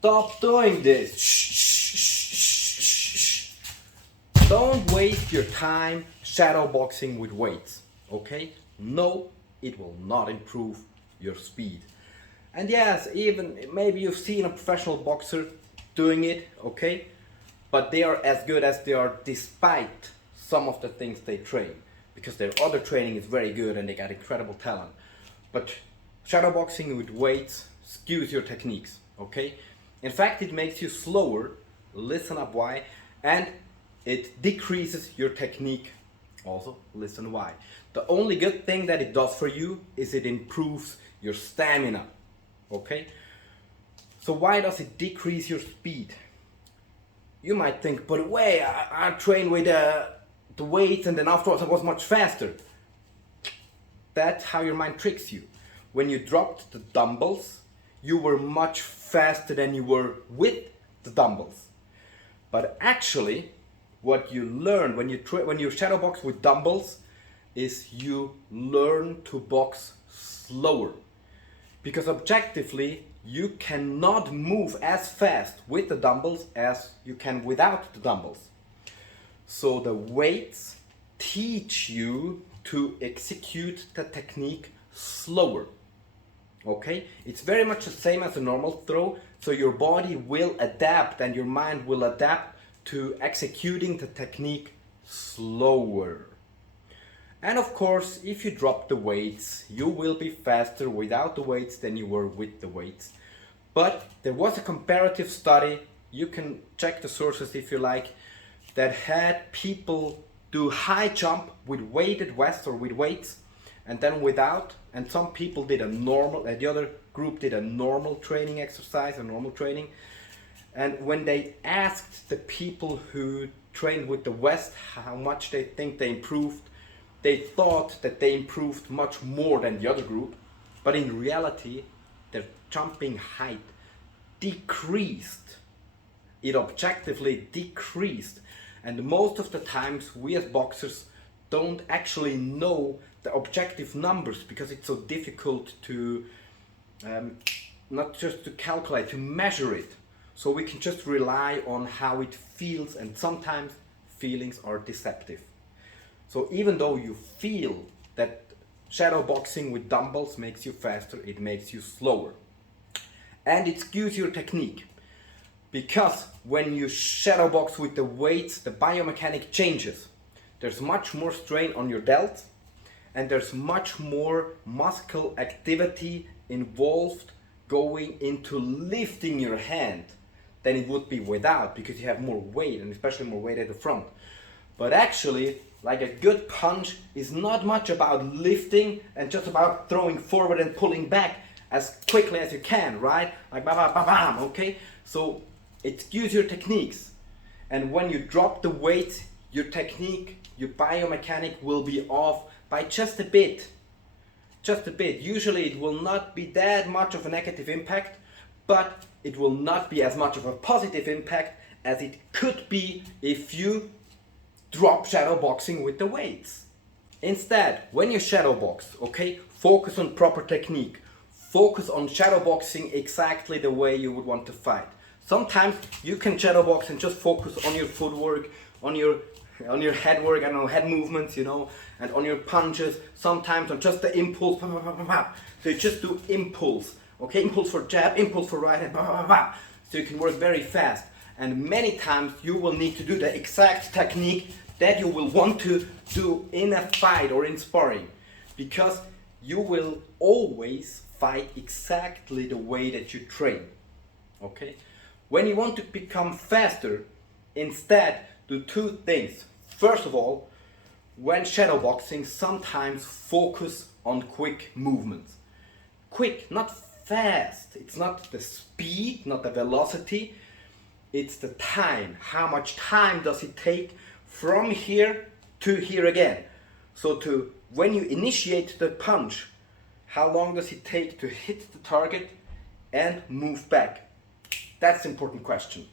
Stop doing this. Don't waste your time shadow boxing with weights, okay? No, it will not improve your speed. And yes, even maybe you've seen a professional boxer doing it, okay? But they are as good as they are despite some of the things they train, because their other training is very good and they got incredible talent. But shadow boxing with weights skews your techniques, okay? In fact, it makes you slower, listen up why, and it decreases your technique, also listen why. The only good thing that it does for you is it improves your stamina, okay? So why does it decrease your speed? You might think, but wait, I trained with the weights and then afterwards I was much faster. That's how your mind tricks you. When you dropped the dumbbells, you were much faster than you were with the dumbbells. But actually, what you learn when you shadow box with dumbbells is you learn to box slower. Because objectively, you cannot move as fast with the dumbbells as you can without the dumbbells. So the weights teach you to execute the technique slower. Okay? It's very much the same as a normal throw, so your body will adapt and your mind will adapt to executing the technique slower. And of course, if you drop the weights, you will be faster without the weights than you were with the weights. But there was a comparative study, you can check the sources if you like, that had people do high jump with weighted vests or with weights, and then without, and some people did a normal, and the other group did a normal training exercise, a normal training. And when they asked the people who trained with the vest how much they think they improved, they thought that they improved much more than the other group, but in reality, their jumping height decreased. It objectively decreased. And most of the times, we as boxers don't actually know the objective numbers because it's so difficult to, not just to calculate, to measure it. So we can just rely on how it feels, and sometimes feelings are deceptive. So even though you feel that shadow boxing with dumbbells makes you faster, it makes you slower. And it skews your technique. Because when you shadow box with the weights, the biomechanics changes. There's much more strain on your delts, and there's much more muscle activity involved going into lifting your hand than it would be without, because you have more weight, and especially more weight at the front. But actually, like a good punch is not much about lifting and just about throwing forward and pulling back as quickly as you can, right? Like ba ba ba bam, okay? So it skews your techniques. And when you drop the weight, your technique, your biomechanic will be off by just a bit. Just a bit. Usually it will not be that much of a negative impact, but it will not be as much of a positive impact as it could be if you drop shadow boxing with the weights. Instead, when you shadow box, okay, focus on proper technique. Focus on shadow boxing exactly the way you would want to fight. Sometimes you can shadow box and just focus on your footwork, on your head work, I don't know, head movements, you know, and on your punches, sometimes on just the impulse. So you just do impulse, okay, impulse for jab, impulse for right hand, so you can work very fast. And many times you will need to do the exact technique that you will want to do in a fight or in sparring, because you will always fight exactly the way that you train. Okay? When you want to become faster, instead do two things. First of all, when shadow boxing, sometimes focus on quick movements. Quick, not fast. It's not the speed, not the velocity. It's the time. How much time does it take from here to here again? So when you initiate the punch, how long does it take to hit the target and move back? That's the important question.